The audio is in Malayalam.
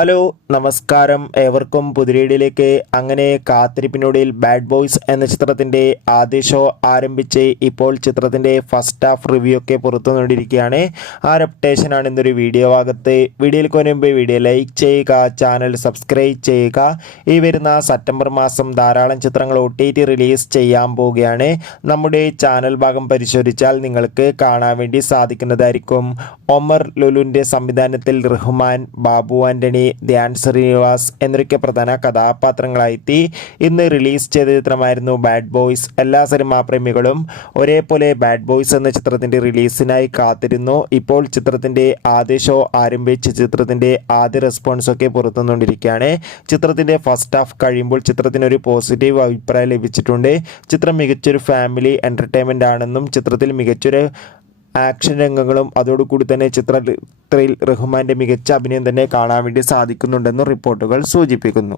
ഹലോ നമസ്കാരം ഏവർക്കും പുതിരീടിലേക്ക്. അങ്ങനെ കാത്തിരിപ്പിനൊടുവിൽ ബാഡ് ബോയ്സ് എന്ന ചിത്രത്തിൻ്റെ ആദ്യ ഷോ ആരംഭിച്ച് ഇപ്പോൾ ചിത്രത്തിൻ്റെ ഫസ്റ്റ് ഹാഫ് റിവ്യൂ ഒക്കെ പുറത്തു കൊണ്ടിരിക്കുകയാണ്. ആ റെപ്റ്റേഷനാണ് ഇന്നൊരു വീഡിയോ ഭാഗത്ത്. വീഡിയോയിൽ മുൻപ് വീഡിയോ ലൈക്ക് ചെയ്യുക, ചാനൽ സബ്സ്ക്രൈബ് ചെയ്യുക. ഈ വരുന്ന സെപ്റ്റംബർ മാസം ധാരാളം ചിത്രങ്ങൾ OTT റിലീസ് ചെയ്യാൻ പോവുകയാണ്. നമ്മുടെ ചാനൽ ഭാഗം പരിശോധിച്ചാൽ നിങ്ങൾക്ക് കാണാൻ വേണ്ടി സാധിക്കുന്നതായിരിക്കും. ഒമർ ലുലുവിൻ്റെ സംവിധാനത്തിൽ റഹ്മാൻ, ബാബു ആൻ്റണി, ധ്യാൻ ശ്രീനിവാസ് എന്നൊക്കെ പ്രധാന കഥാപാത്രങ്ങളായി ഇന്ന് റിലീസ് ചെയ്ത ചിത്രമായിരുന്നു ബാഡ് ബോയ്സ്. എല്ലാ സിനിമാ പ്രേമികളും ഒരേപോലെ ബാഡ് ബോയ്സ് എന്ന ചിത്രത്തിൻ്റെ റിലീസിനായി കാത്തിരുന്നു. ഇപ്പോൾ ചിത്രത്തിൻ്റെ ആദ്യ ഷോ ആരംഭിച്ച് ചിത്രത്തിൻ്റെ ആദ്യ റെസ്പോൺസൊക്കെ പുറത്തുകൊണ്ടിരിക്കുകയാണ്. ചിത്രത്തിൻ്റെ ഫസ്റ്റ് ഹാഫ് കഴിയുമ്പോൾ ചിത്രത്തിനൊരു പോസിറ്റീവ് അഭിപ്രായം ലഭിച്ചിട്ടുണ്ട്. ചിത്രം മികച്ചൊരു ഫാമിലി എൻ്റർടൈൻമെൻ്റ് ആണെന്നും ചിത്രത്തിൽ മികച്ചൊരു ആക്ഷൻ രംഗങ്ങളും അതോടുകൂടി തന്നെ ചിത്രത്തിൽ റഹ്മാൻ്റെ മികച്ച അഭിനയം തന്നെ കാണാൻ വേണ്ടി സാധിക്കുന്നുണ്ടെന്നും റിപ്പോർട്ടുകൾ സൂചിപ്പിക്കുന്നു.